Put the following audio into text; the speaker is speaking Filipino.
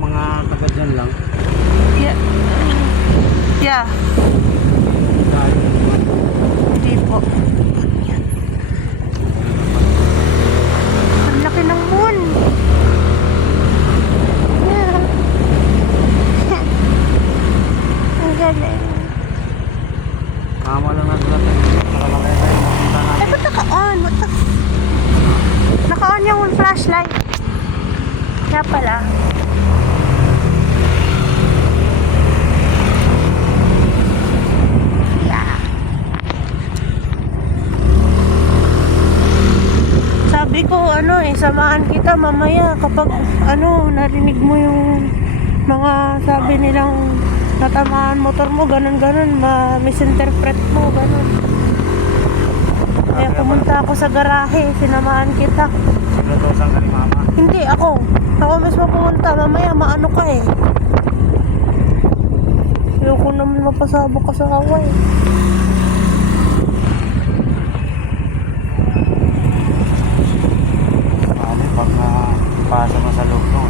mga taga dyan lang. Yeah. Yeah. Dahil naman. Hindi po. Yan. Ang laki ng moon. Yeah. Ang galing. Kama lang na sila tayo. Nakalagay tayo. Nakita Ay, natin. ba't naka-on? Naka-on yung flashlight. Kaya pala. Yeah. Sabi ko, samahan kita mamaya kapag, narinig mo yung mga sabi nilang natamaan motor mo, ganun-ganun, misinterpret mo, ganun. Kaya pumunta ako sa garahe, sinamahan kita. Sigladosan ka ni mama. Hindi, ako mismo pumunta, mamaya maano ka eh. Ayoko naman mapasabok ka sa away. Pag pasa mo sa loob mo,